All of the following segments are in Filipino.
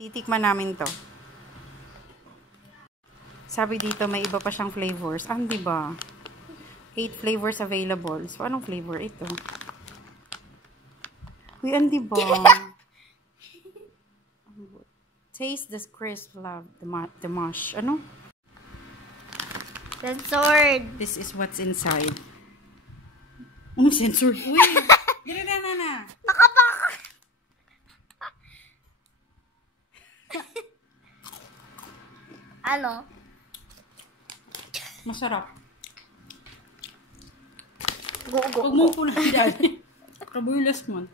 Titikman namin to. Sabi dito may iba pa siyang flavors. Di ba? 8 flavors available. So, anong flavor ito? Uy, di ba? Taste the crisp love. The mush. Ano? Censored. This is what's inside. Censored. Uy! Dili na. Nakabaka! Ano? Masarap. Go. Huwag mong kulang dyan. Kabulas mo.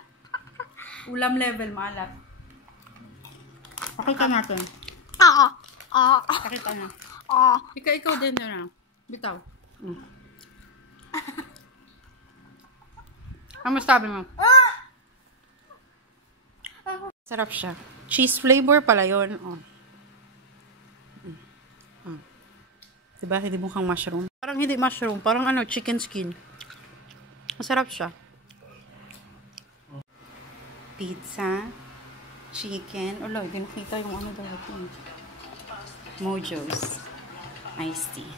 Ulam level, maalat. Pakita natin. Pakita na. Ikaw din na. Bitaw. Ano sabi mo? Sarap siya. Cheese flavor pala yun. Diba? Hindi mukhang mushroom. Parang hindi mushroom. Parang chicken skin. Masarap siya. Pizza. Chicken. Hindi nakita yung daw ito. Mojo's. Iced tea.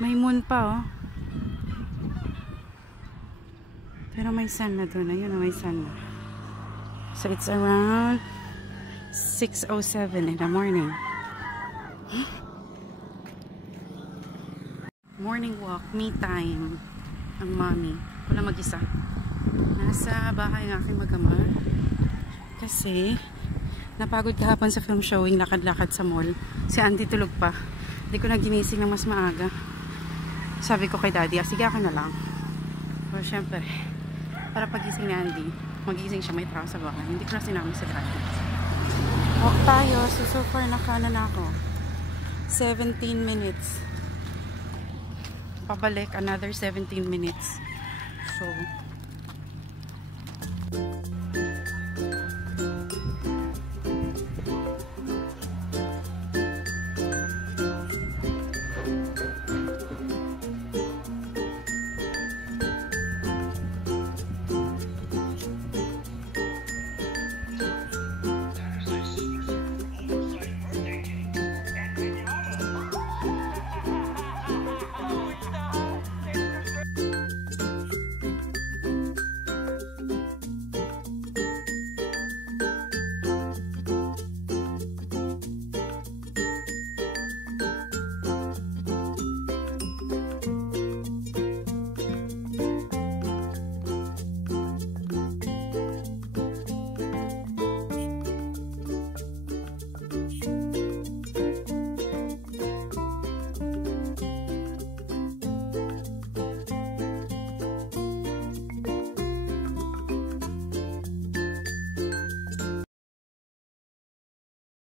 May moon pa, Pero may sun na doon. Ayun, may sun na. So, it's around 6:07 in the morning. Morning walk, me time. Ang mommy. Wala mag-isa. Nasa bahay ng aking mag-ama. Kasi, napagod kahapon sa film showing, lakad-lakad sa mall. Si Andy tulog pa. Hindi ko na ginising ng mas maaga. Sabi ko kay Daddy, sige ako na lang. Pero syempre, para pagising ni Andy, magising siya, may trabaho sa bahay. Hindi ko na sinama si Daddy. Walk tayo. So far, nakana na ako. 17 minutes. Pabalik, another 17 minutes. So,